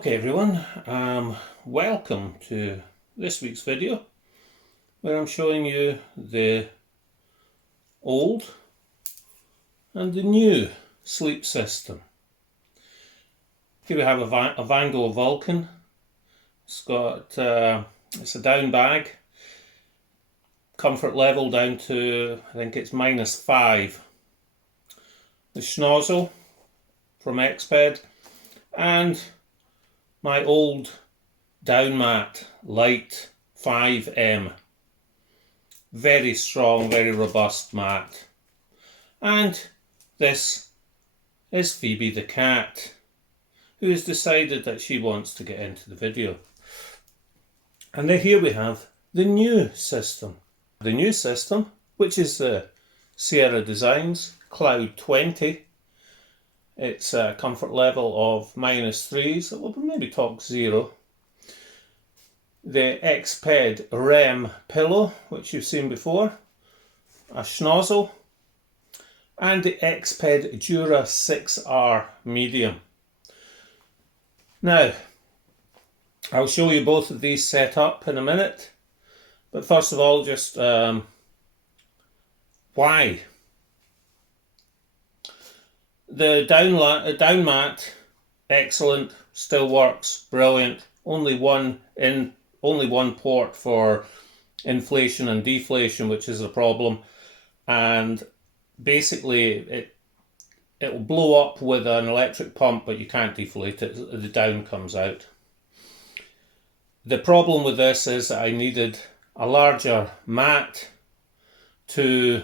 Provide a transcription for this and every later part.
Okay everyone, welcome to this week's video where I'm showing you the old and the new sleep system. Here we have a Vango Vulcan. It's got it's a down bag, comfort level down to I think it's -5. The Schnozzle from Exped and my old down mat Light 5M. Very strong, very robust mat. And this is Phoebe the cat, who has decided that she wants to get into the video. And then here we have the new system. The new system, which is the Sierra Designs Cloud 20. It's a comfort level of -3s, we'll maybe talk 0. The Exped REM pillow, which you've seen before, a Schnozzle, and the Exped Dura 6R medium. Now, I'll show you both of these set up in a minute, but first of all, just why? The down mat, excellent, still works, brilliant. Only one port for inflation and deflation, which is a problem, and basically it will blow up with an electric pump, but you can't deflate it. The down comes out. The problem with this is I needed a larger mat to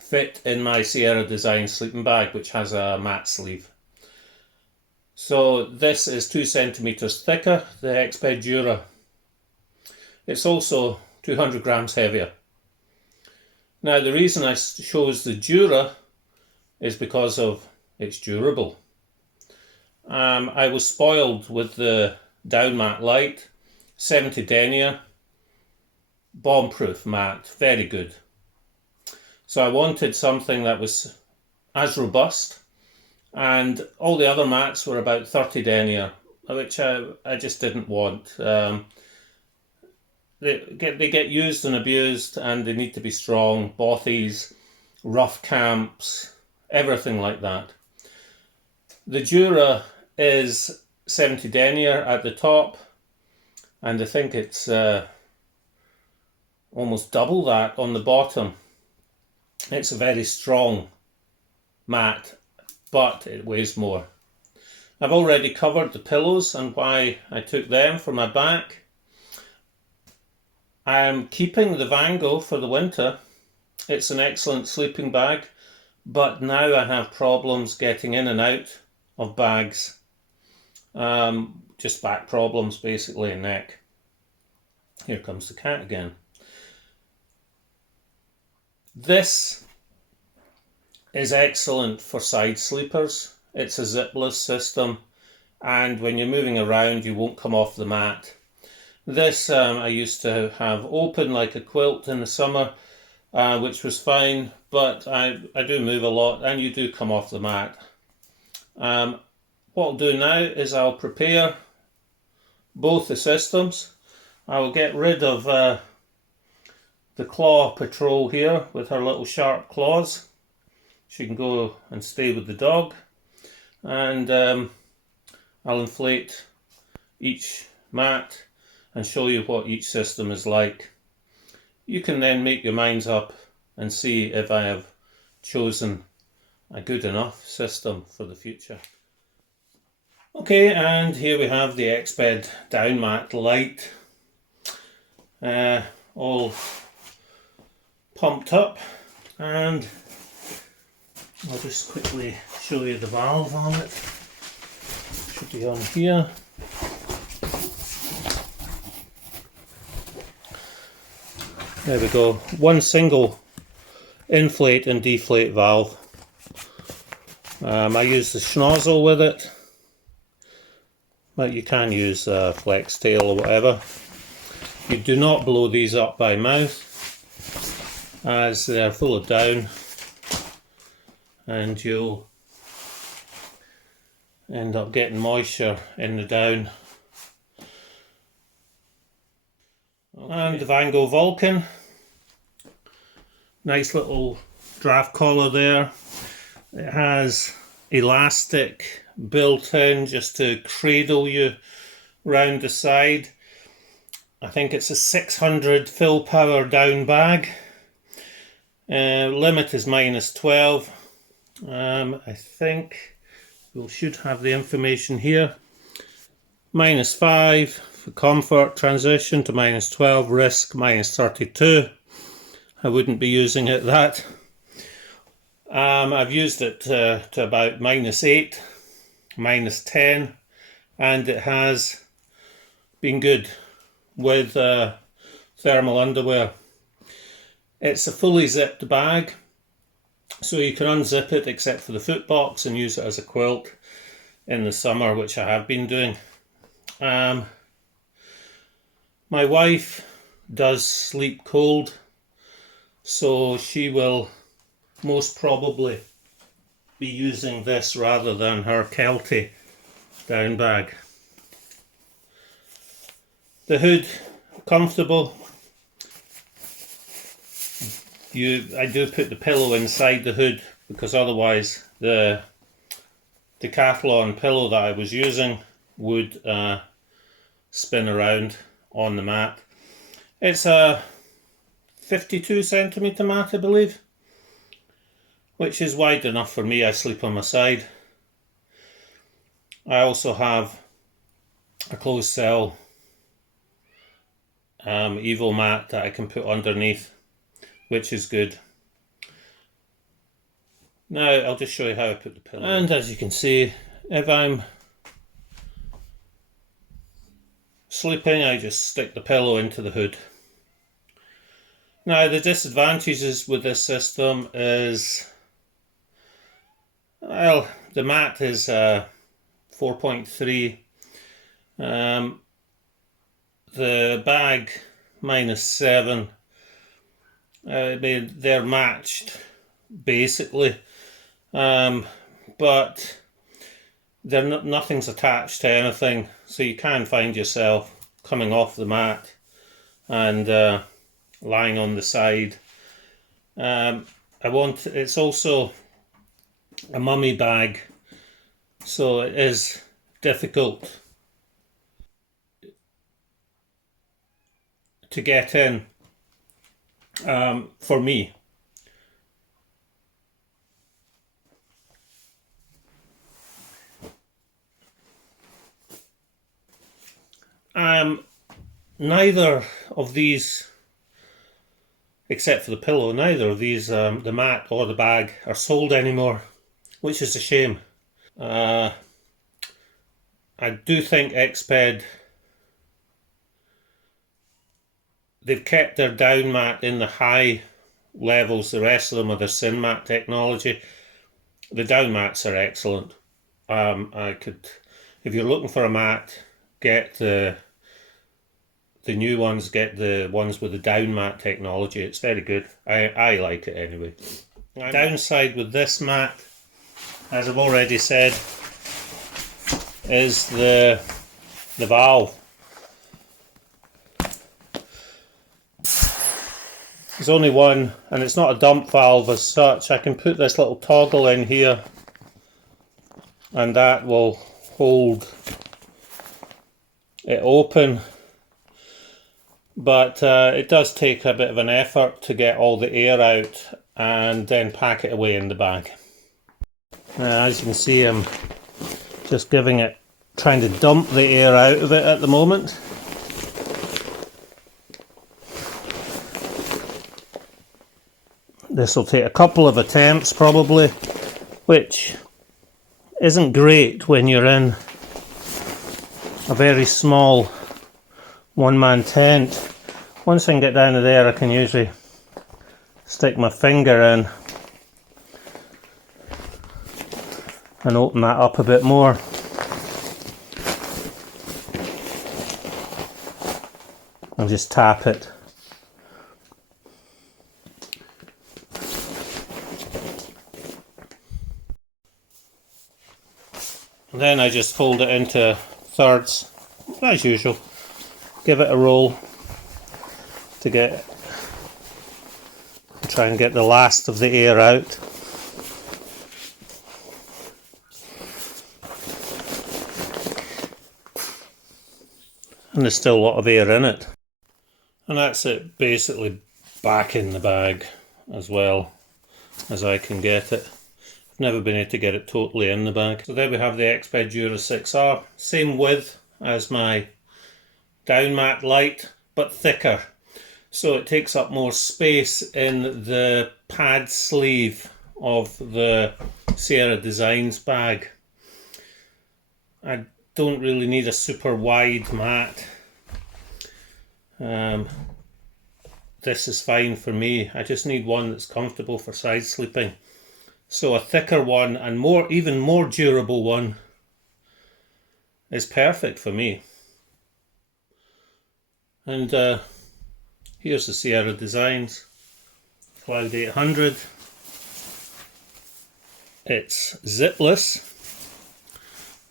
fit in my Sierra Design sleeping bag, which has a mat sleeve. So this is 2 centimeters thicker, the Exped Dura. It's also 200 grams heavier. Now the reason I chose the Dura is because of it's durable. I was spoiled with the down mat Light, 70 denier, bomb-proof mat, very good. So I wanted something that was as robust, and all the other mats were about 30 denier, which I just didn't want. They get used and abused, and they need to be strong, bothies, rough camps, everything like that. The Dura is 70 denier at the top, and I think it's almost double that on the bottom. It's a very strong mat, but it weighs more. I've already covered the pillows and why I took them for my back. I'm keeping the Vango for the winter. It's an excellent sleeping bag, but now I have problems getting in and out of bags. Just back problems basically, and neck. Here comes the cat again. This is excellent for side sleepers. It's a zipless system, and when you're moving around you won't come off the mat. This I used to have open like a quilt in the summer, which was fine, but I do move a lot and you do come off the mat. What I'll do now is I'll prepare both the systems. I will get rid of the Claw Patrol here with her little sharp claws. She can go and stay with the dog, and I'll inflate each mat and show you what each system is like. You can then make your minds up and see if I have chosen a good enough system for the future. Okay, and here we have the Exped Down Mat Light, all pumped up, and I'll just quickly show you the valve on it. Should be on here. There we go. One single inflate and deflate valve. I use the Schnozzle with it, but you can use Flex Tail or whatever. You do not blow these up by mouth, as they're full of down, and you'll end up getting moisture in the down. Okay. And the Van Gogh Vulcan, nice little draft collar there. It has elastic built in just to cradle you round the side. I think it's a 600 fill power down bag. Limit is -12. I think we should have the information here. -5 for comfort, transition to -12, risk -32. I wouldn't be using it that. I've used it to about -8, -10, and it has been good with thermal underwear. It's a fully zipped bag, so you can unzip it except for the foot box and use it as a quilt in the summer, which I have been doing. My wife does sleep cold, so she will most probably be using this rather than her Kelty down bag. The hood, comfortable. I do put the pillow inside the hood because otherwise the Decathlon pillow that I was using would spin around on the mat. It's a 52 centimetre mat, I believe, which is wide enough for me. I sleep on my side. I also have a closed cell Evo mat that I can put underneath, which is good. Now I'll just show you how I put the pillow. And as you can see, if I'm sleeping, I just stick the pillow into the hood. Now the disadvantages with this system is, well, the mat is 4.3. The bag -7. They're matched basically, but nothing's attached to anything, so you can find yourself coming off the mat and lying on the side. It's also a mummy bag, so it is difficult to get in for me. Neither of these, except for the pillow, neither of these, the mat or the bag, are sold anymore, which is a shame. I do think Exped, they've kept their down mat in the high levels. The rest of them are the Sinmat technology. The down mats are excellent. If you're looking for a mat, get the new ones, get the ones with the down mat technology. It's very good. I like it anyway. Downside with this mat, as I've already said, is the valve. There's only one, and it's not a dump valve as such. I can put this little toggle in here and that will hold it open, but it does take a bit of an effort to get all the air out and then pack it away in the bag. Now, as you can see, I'm just trying to dump the air out of it at the moment. This will take a couple of attempts probably, which isn't great when you're in a very small one-man tent. Once I can get down to there, I can usually stick my finger in and open that up a bit more. And just tap it. Then I just fold it into thirds, as usual. Give it a roll to try and get the last of the air out. And there's still a lot of air in it. And that's it basically back in the bag as well as I can get it. I've never been able to get it totally in the bag. So there we have the Exped Dura 6R. Same width as my down mat light, but thicker. So it takes up more space in the pad sleeve of the Sierra Designs bag. I don't really need a super wide mat. This is fine for me. I just need one that's comfortable for side sleeping. So a thicker one and even more durable one is perfect for me. And here's the Sierra Designs Cloud 800. It's zipless.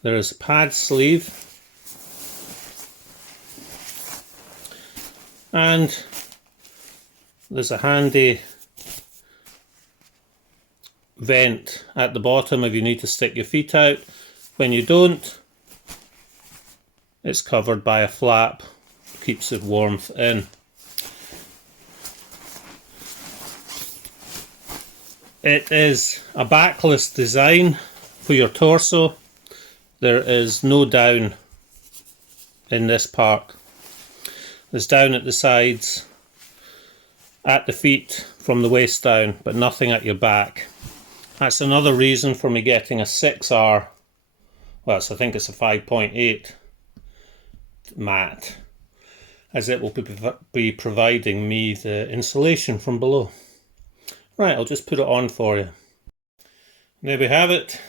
There is a pad sleeve, and there's a handy vent at the bottom if you need to stick your feet out. When you don't, it's covered by a flap, keeps the warmth in. It is a backless design for your torso. There is no down in this part. There's down at the sides, at the feet from the waist down, but nothing at your back. That's another reason for me getting a 6R. Well, I think it's a 5.8 mat, as it will be providing me the insulation from below. Right, I'll just put it on for you. There we have it.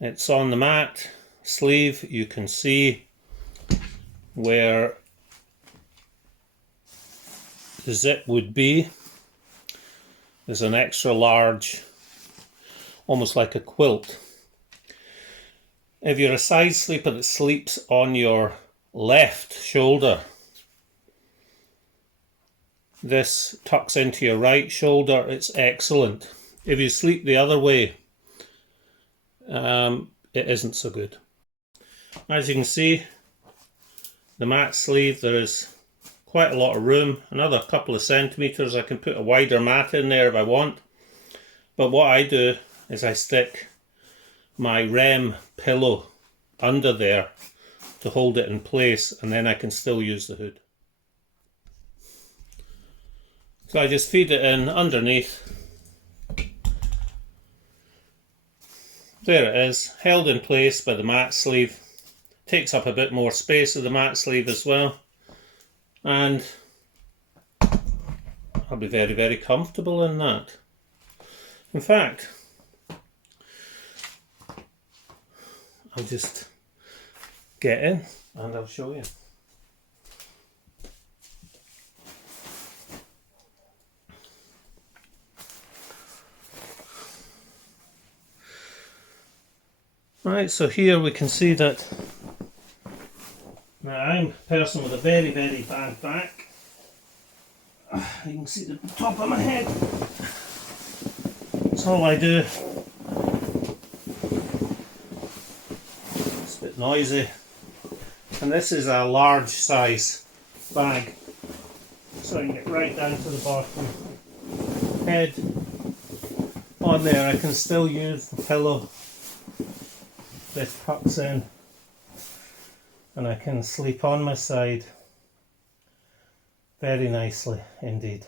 It's on the mat sleeve. You can see where the zip would be. There's an extra large, almost like a quilt. If you're a side sleeper that sleeps on your left shoulder, this tucks into your right shoulder. It's excellent. If you sleep the other way, it isn't so good. As you can see, the mat sleeve, there is quite a lot of room, another couple of centimetres. I can put a wider mat in there if I want, but what I do is I stick my REM pillow under there to hold it in place, and then I can still use the hood. So I just feed it in underneath. There it is, held in place by the mat sleeve. Takes up a bit more space of the mat sleeve as well. And I'll be very, very comfortable in that. In fact, I'll just get in and I'll show you. Right, so here we can see that now I'm a person with a very, very bad back. You can see the top of my head. That's all I do. It's a bit noisy. And this is a large size bag, so I can get right down to the bottom. Head on there, I can still use the pillow. This tucks in, and I can sleep on my side very nicely indeed.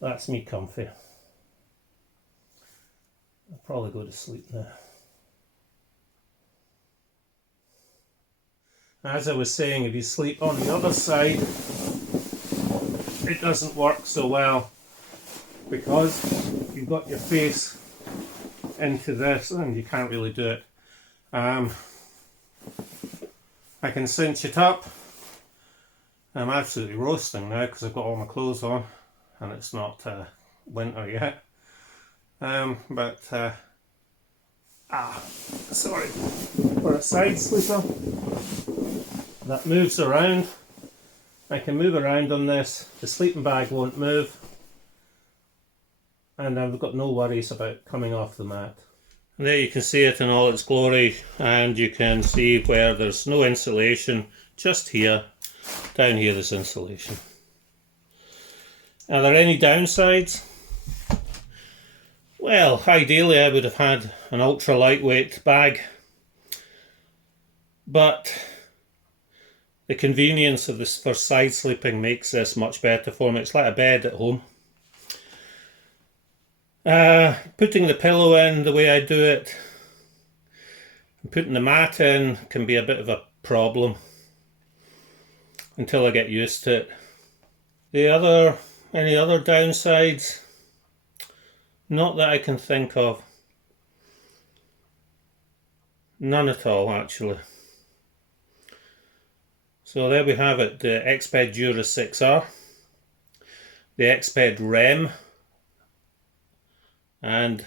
That's me comfy. I'll probably go to sleep now. As I was saying, if you sleep on the other side, it doesn't work so well, because you've got your face into this and you can't really do it. I can cinch it up. I'm absolutely roasting now because I've got all my clothes on and it's not winter yet. Sorry, for a side sleeper that moves around. I can move around on this, the sleeping bag won't move, and I've got no worries about coming off the mat. And there you can see it in all its glory, and you can see where there's no insulation, just here. Down here there's insulation. Are there any downsides? Well, ideally I would have had an ultra lightweight bag, but the convenience of this for side sleeping makes this much better for me. It's like a bed at home. Putting the pillow in the way I do it, and putting the mat in can be a bit of a problem until I get used to it. Any other downsides? Not that I can think of. None at all, actually. So there we have it, the Exped Dura 6R, the Exped REM, and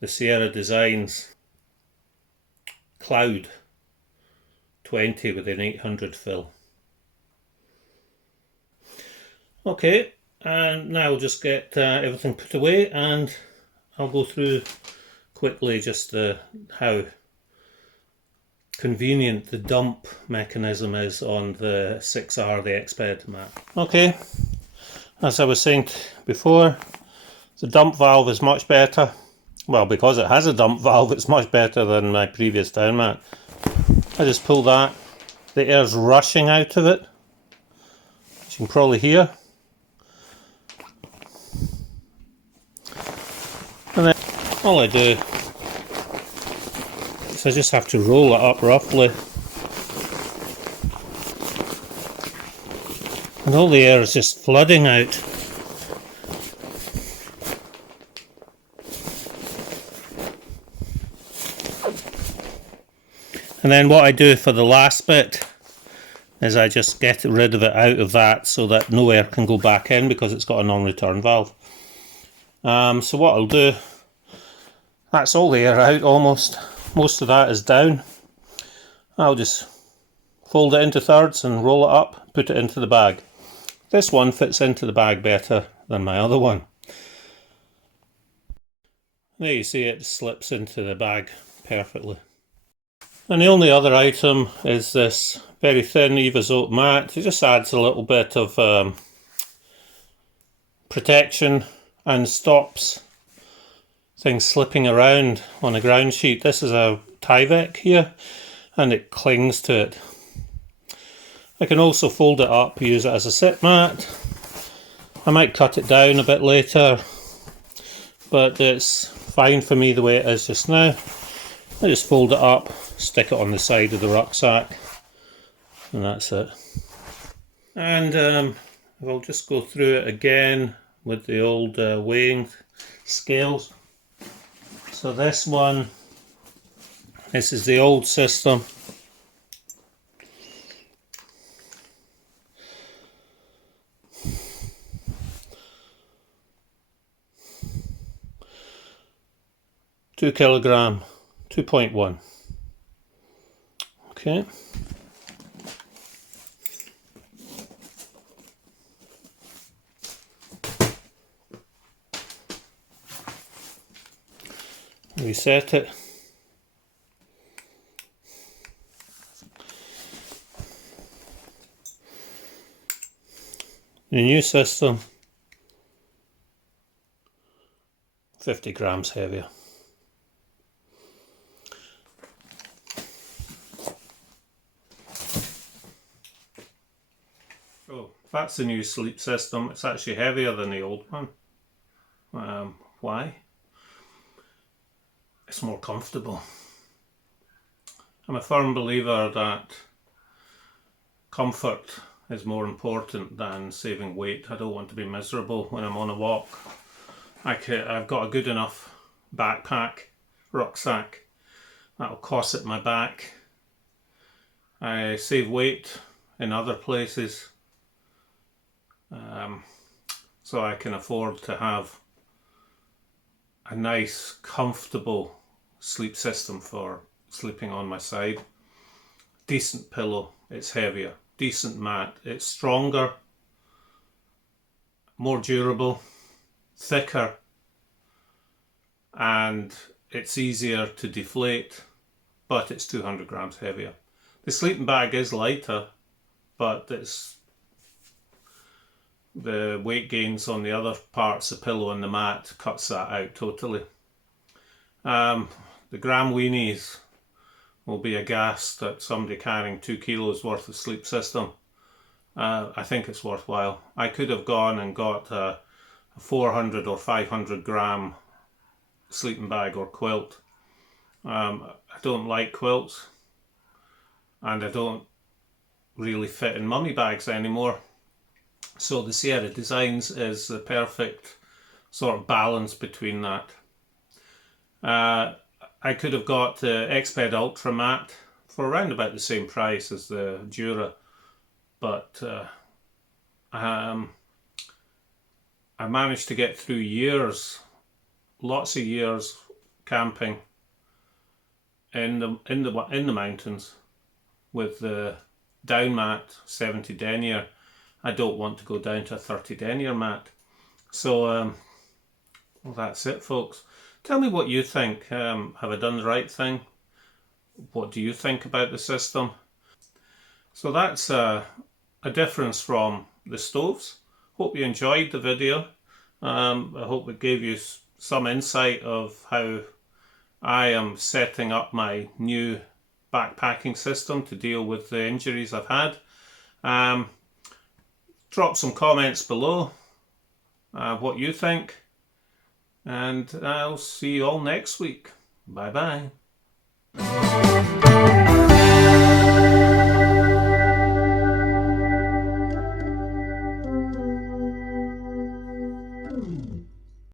the Sierra Designs Cloud 20 with an 800 fill. Okay, and now we'll just get everything put away, and I'll go through quickly just how convenient the dump mechanism is on the 6R, the Exped mat. Okay, as I was saying before, the dump valve is much better. Well, because it has a dump valve, it's much better than my previous down mat. I just pull that, the air's rushing out of it, as you can probably hear. And then all I do is I just have to roll it up roughly. And all the air is just flooding out. And then what I do for the last bit is I just get rid of it out of that so that no air can go back in because it's got a non-return valve. So what I'll do, that's all the air out almost. Most of that is down. I'll just fold it into thirds and roll it up, put it into the bag. This one fits into the bag better than my other one. There you see it slips into the bag perfectly. And the only other item is this very thin Evazote mat. It just adds a little bit of protection and stops things slipping around on a ground sheet. This is a Tyvek here, and it clings to it. I can also fold it up, use it as a sit mat. I might cut it down a bit later, but it's fine for me the way it is just now. I just fold it up, stick it on the side of the rucksack, and that's it. And I'll just go through it again with the old weighing scales. So this is the old system. Two kilogram, 2.1. Okay. Reset it. The new system, 50 grams heavier. So that's the new sleep system. It's actually heavier than the old one. Why? It's more comfortable. I'm a firm believer that comfort is more important than saving weight. I don't want to be miserable when I'm on a walk. I've got a good enough backpack, rucksack, that'll corset my back. I save weight in other places, so I can afford to have a nice, comfortable sleep system for sleeping on my side. Decent pillow, it's heavier. Decent mat, it's stronger, more durable, thicker, and it's easier to deflate, but it's 200 grams heavier. The sleeping bag is lighter, but the weight gains on the other parts, the pillow and the mat, cuts that out totally. The gram weenies will be aghast at somebody carrying 2 kilos worth of sleep system. I think it's worthwhile. I could have gone and got a 400 or 500 gram sleeping bag or quilt. I don't like quilts, and I don't really fit in mummy bags anymore. So the Sierra Designs is the perfect sort of balance between that. I could have got the Exped Ultra Mat for around about the same price as the Dura, but I managed to get through years, lots of years camping in the mountains with the down mat, 70 denier. I don't want to go down to a 30 denier mat. So well, that's it, folks. Tell me what you think. Have I done the right thing? What do you think about the system? So that's a difference from the stoves. Hope you enjoyed the video. I hope it gave you some insight of how I am setting up my new backpacking system to deal with the injuries I've had. Drop some comments below what you think, and I'll see you all next week. Bye bye.